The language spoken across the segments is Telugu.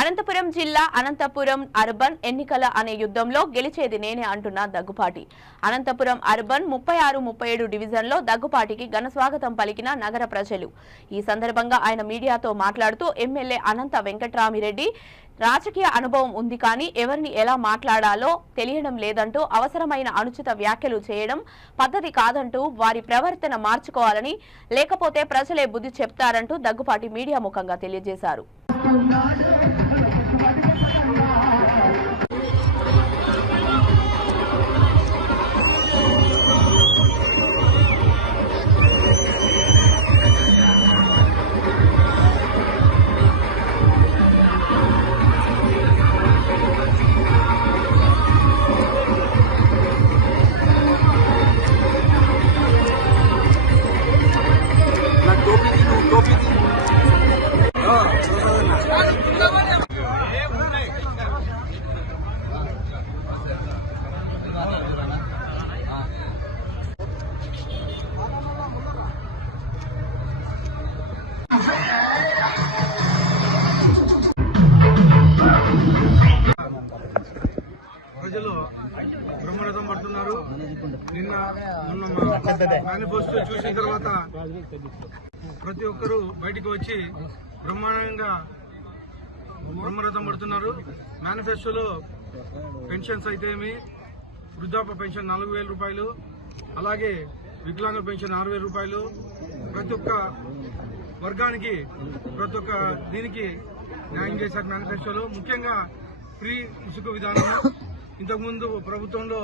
అనంతపురం జిల్లా అనంతపురం అర్బన్ ఎన్నికల అనే యుద్ధంలో గెలిచేది నేనే అంటున్న దగ్గుపాటి. అనంతపురం అర్బన్ 36-37 డివిజన్లో దగ్గుపాటికి ఘన స్వాగతం పలికిన నగర ప్రజలు. ఈ సందర్భంగా ఆయన మీడియాతో మాట్లాడుతూ ఎమ్మెల్యే అనంత వెంకట్రామిరెడ్డి రాజకీయ అనుభవం ఉంది కానీ ఎవరిని ఎలా మాట్లాడాలో తెలియడం లేదంటూ అవసరమైన అనుచిత వ్యాఖ్యలు చేయడం పద్ధతి కాదంటూ వారి ప్రవర్తన మార్చుకోవాలని, లేకపోతే ప్రజలే బుద్ధి చెప్తారంటూ దగ్గుపాటి మీడియా ముఖంగా తెలియజేశారు. ప్రజలు బ్రహ్మరథం పడుతున్నారు. నిన్న మేనిఫెస్టో చూసిన తర్వాత ప్రతి ఒక్కరూ బయటికి వచ్చి బ్రహ్మాండంగా బ్రహ్మరథం పడుతున్నారు. మేనిఫెస్టోలో పెన్షన్స్ అయితేమి, వృద్ధాప్య పెన్షన్ 4,000 రూపాయలు, అలాగే వికలాంగ పెన్షన్ 6,000 రూపాయలు, ప్రతి ఒక్క వర్గానికి ప్రతి ఒక్క దీనికి న్యాయం చేశారు మేనిఫెస్టోలో. ముఖ్యంగా ఫ్రీ ఇసుక విధానం. ఇంతకుముందు ప్రభుత్వంలో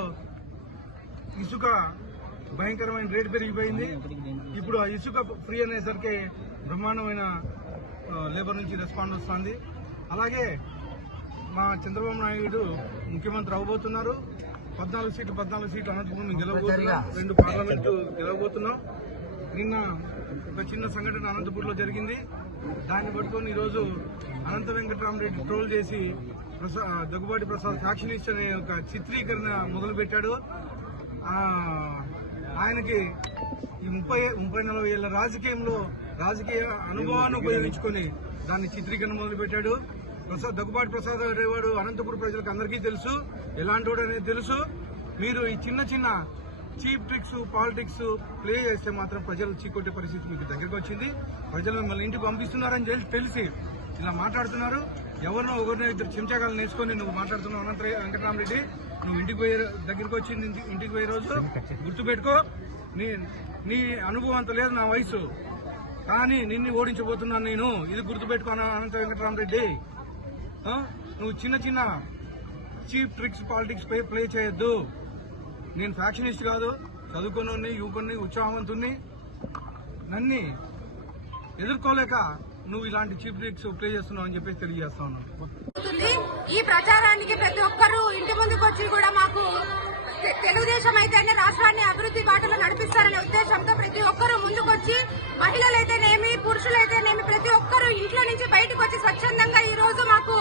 ఇసుక భయంకరమైన రేటు పెరిగిపోయింది. ఇప్పుడు ఆ ఇసుక ఫ్రీ అనేసరికి బ్రహ్మాండమైన లేబర్ నుంచి రెస్పాండ్ వస్తుంది. అలాగే మా చంద్రబాబు నాయుడు ముఖ్యమంత్రి అవ్వబోతున్నారు. 14 సీట్లు అనంతపురం గెలవబోతున్నాం. 2 పార్లమెంటు గెలవబోతున్నాం. నిన్న ఒక చిన్న సంఘటన అనంతపురంలో జరిగింది. దాన్ని పట్టుకొని ఈరోజు అనంత వెంకటరామరెడ్డి ట్రోల్ చేసి దగ్గుబాటి ప్రసాద్ ఫ్యాక్షనిస్ట్ అనే ఒక చిత్రీకరణ మొదలుపెట్టాడు. ఆయనకి ఈ 30-40 ఏళ్ల రాజకీయ అనుభవాన్ని ఉపయోగించుకొని దాన్ని చిత్రీకరణ మొదలుపెట్టాడు. దగ్గుబాటి ప్రసాద్ అనేవాడు అనంతపురం ప్రజలకు అందరికీ తెలుసు, ఎలాంటి వాడు అనేది తెలుసు. మీరు ఈ చిన్న చీప్ ట్రిక్స్, పాలిటిక్స్ ప్లే చేస్తే మాత్రం ప్రజలు చీకొట్టే పరిస్థితి మీకు దగ్గరకు వచ్చింది. ప్రజలు మిమ్మల్ని ఇంటికి పంపిస్తున్నారని తెలిసి ఇలా మాట్లాడుతున్నారు. ఎవరినో ఒకరినో ఇద్దరు చెంచాగాలు నేర్చుకొని నువ్వు మాట్లాడుతున్నావు. అనంత వెంకటరామరెడ్డి, నువ్వు ఇంటికి పోయే దగ్గరికి వచ్చింది. ఇంటికి పోయే రోజు గుర్తుపెట్టుకో, నీ అనుభవం అంత లేదు, నా వయసు, కానీ నిన్ను ఓడించబోతున్నాను నేను. ఇది గుర్తుపెట్టుకున్నా అనంత వెంకటరామరెడ్డి. నువ్వు చిన్న చీప్ ట్రిక్స్, పాలిటిక్స్ ప్లే చేయొద్దు. నేను ఫ్యాక్షనిస్ట్ కాదు, చదువుకుని యువకుని, ఉత్సాహవంతుని. నన్ను ఎదుర్కోలేక నువ్వు ఇలాంటి చీప్ ట్రిక్స్ ప్లే చేస్తున్నావు అని చెప్పేసి తెలియజేస్తా ఉన్నాను. ఈ ప్రచారానికి ప్రతి ఒక్కరూ ఇంటి ముందుకు వచ్చి కూడా మాకు తెలుగుదేశం అయితేనే రాష్ట్రాన్ని అభివృద్ధి బాటలో నడిపిస్తారనే ఉద్దేశంతో ప్రతి ఒక్కరూ ముందుకొచ్చి, మహిళలైతేనేమి, పురుషులైతేనేమి ప్రతి ఒక్కరూ ఇంట్లో నుంచి బయటకు